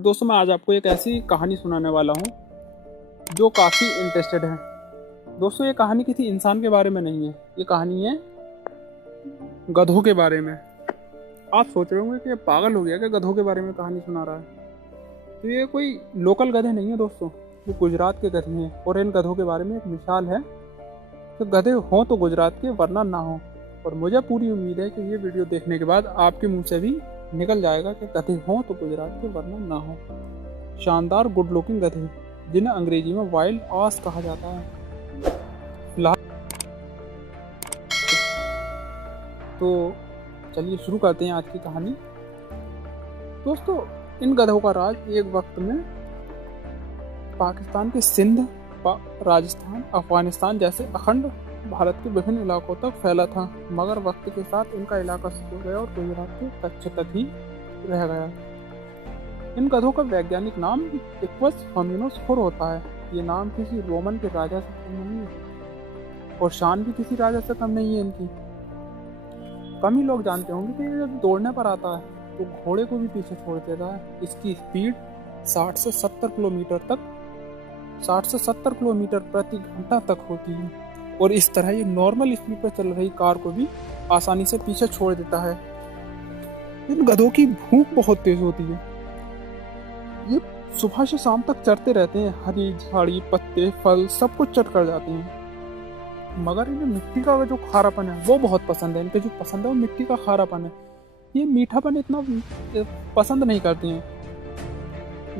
और दोस्तों मैं आज आपको एक ऐसी कहानी सुनाने वाला हूँ जो काफ़ी इंटरेस्टेड है। दोस्तों ये कहानी किसी इंसान के बारे में नहीं है, ये कहानी है गधों के बारे में। आप सोच रहे होंगे कि ये पागल हो गया कि गधों के बारे में कहानी सुना रहा है। तो ये कोई लोकल गधे नहीं है दोस्तों, ये गुजरात के गधे हैं। और इन गधों के बारे में एक मिसाल है कि गधे हों तो गुजरात के वरना ना हो। और मुझे पूरी उम्मीद है कि ये वीडियो देखने के बाद आपके मुंह से भी निकल जाएगा कि गधे हों तो गुजरात के वरना ना हो। शानदार गुड लुकिंग गधे जिन्हें अंग्रेजी में वाइल्ड आस कहा जाता है। तो चलिए शुरू करते हैं आज की कहानी। दोस्तों इन गधों का राज एक वक्त में पाकिस्तान के सिंध, राजस्थान, अफगानिस्तान जैसे अखंड भारत के विभिन्न इलाकों तक फैला था, मगर वक्त के साथ इनका इलाका सिकुड़ गया और गुजरात के कच्छ तक ही रह गया। इन गधों का वैज्ञानिक नाम इक्वस फेमिनिस फुर होता है। ये नाम किसी रोमन के राजा से कम नहीं है और शान भी किसी राजा से कम नहीं है इनकी। कम ही लोग जानते होंगे कि जब दौड़ने पर आता है तो घोड़े को भी पीछे छोड़ देता है। इसकी स्पीड 60 से 70 किलोमीटर प्रति घंटा तक होती है और इस तरह ये नॉर्मल स्पीड पर चल रही कार को भी आसानी से पीछे छोड़ देता है। इन गधों की भूख बहुत तेज होती है। ये सुबह से शाम तक चरते रहते हैं, हरी झाड़ी, पत्ते, फल सब कुछ चट कर जाते हैं। मगर इन्हें मिट्टी का जो खारापन है वो बहुत पसंद है। इनके जो पसंद है वो मिट्टी का खारापन है। ये मीठापन इतना पसंद नहीं करती हैं।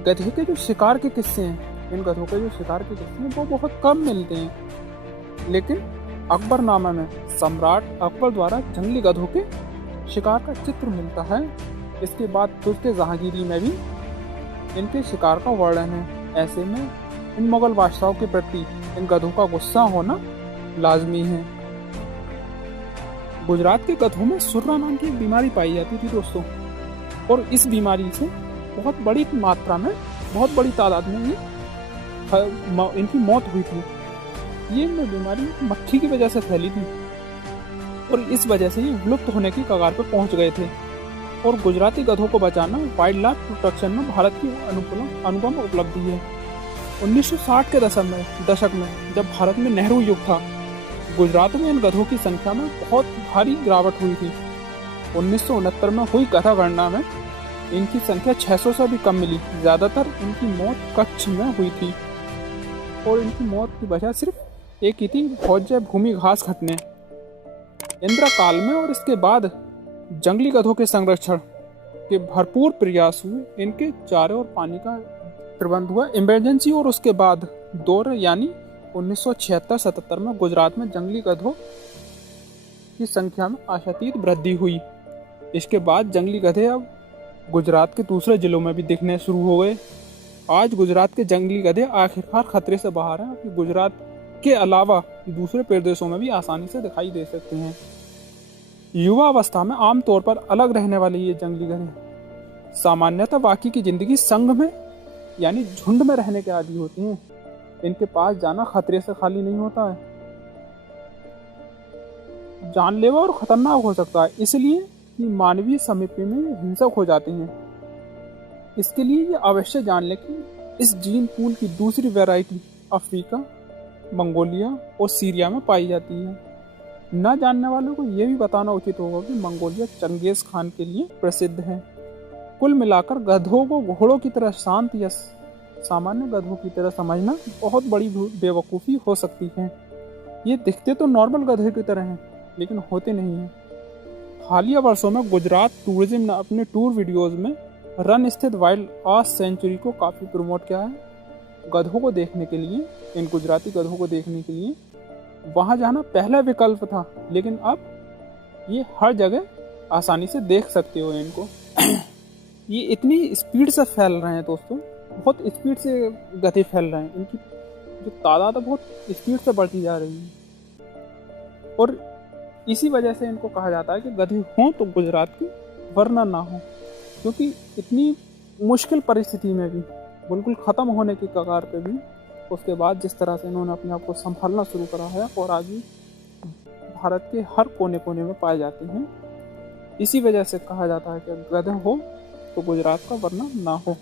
गधे के जो शिकार के किस्से हैं, इन गधों के जो शिकार के किस्से हैं वो बहुत कम मिलते हैं। लेकिन अकबरनामा में सम्राट अकबर द्वारा जंगली गधों के शिकार का चित्र मिलता है। इसके बाद तुर्क जहांगीरी में भी इनके शिकार का वर्णन है। ऐसे में इन मुगल बादशाहों के प्रति इन गधों का गुस्सा होना लाजमी है। गुजरात के गधों में सुर्रा नाम की एक बीमारी पाई जाती थी दोस्तों, और इस बीमारी से बहुत बड़ी मात्रा में, बहुत बड़ी तादाद में इनकी मौत हुई थी। ये बीमारी मक्खी की वजह से फैली थी और इस वजह से ये विलुप्त होने की कगार पर पहुंच गए थे। और गुजराती गधों को बचाना वाइल्ड लाइफ प्रोटेक्शन में भारत की अनुपम उपलब्धि है। 1960 के दशक में जब भारत में नेहरू युग था, गुजरात में इन गधों की संख्या में बहुत भारी गिरावट हुई थी। 1969 में हुई गधा गणना में इनकी संख्या 600 से भी कम मिली। ज़्यादातर इनकी मौत कच्छ में हुई थी और इनकी मौत की वजह सिर्फ एक ही थी, भोज्य भूमि घास घटने। इंदिरा काल में और इसके बाद जंगली गधों के संरक्षण के भरपूर प्रयास हुए। इनके चारे और पानी का प्रबंध हुआ। इमरजेंसी और उसके बाद दौर यानी 1976-77 में गुजरात में जंगली गधों की संख्या में आशातीत वृद्धि हुई। इसके बाद जंगली गधे अब गुजरात के दूसरे जिलों में भी दिखने शुरू हो गए। आज गुजरात के जंगली गधे आखिरकार खतरे से बाहर हैं कि गुजरात के अलावा दूसरे प्रदेशों में भी आसानी से दिखाई दे सकते हैं। युवा अवस्था में आमतौर पर अलग रहने वाले ये जंगली गधे सामान्यतः बाकी की जिंदगी संघ में यानी झुंड में रहने के आदी होती हैं। इनके पास जाना खतरे से खाली नहीं होता है, जानलेवा और खतरनाक हो सकता है, इसलिए ये मानवीय समीपे में हिंसक हो जाते हैं। इसके लिए ये अवश्य जान लें कि इस जीन पूल की दूसरी वैरायटी अफ्रीका, मंगोलिया और सीरिया में पाई जाती है। न जानने वालों को यह भी बताना उचित होगा कि मंगोलिया चंगेज खान के लिए प्रसिद्ध है। कुल मिलाकर गधों को घोड़ों की तरह शांत या सामान्य गधों की तरह समझना बहुत बड़ी बेवकूफ़ी हो सकती है। ये दिखते तो नॉर्मल गधे की तरह हैं, लेकिन होते नहीं हैं। हालिया वर्षों में गुजरात टूरिज्म ने अपने टूर वीडियोज़ में रन स्थित वाइल्ड आस सेंचुरी को काफ़ी प्रमोट किया है। गधों को देखने के लिए, इन गुजराती गधों को देखने के लिए वहाँ जाना पहला विकल्प था, लेकिन अब ये हर जगह आसानी से देख सकते हो इनको। ये इतनी स्पीड से फैल रहे हैं दोस्तों, बहुत स्पीड से गधे फैल रहे हैं। इनकी जो तादाद है बहुत स्पीड से बढ़ती जा रही है और इसी वजह से इनको कहा जाता है कि गधे हों तो गुजरात की वरना ना हो, क्योंकि इतनी मुश्किल परिस्थिति में भी, बिल्कुल ख़त्म होने की कगार पे भी, उसके बाद जिस तरह से इन्होंने अपने आप को संभालना शुरू करा है और आज भी भारत के हर कोने कोने में पाए जाते हैं। इसी वजह से कहा जाता है कि गधे हो तो गुजरात का वरना ना हो।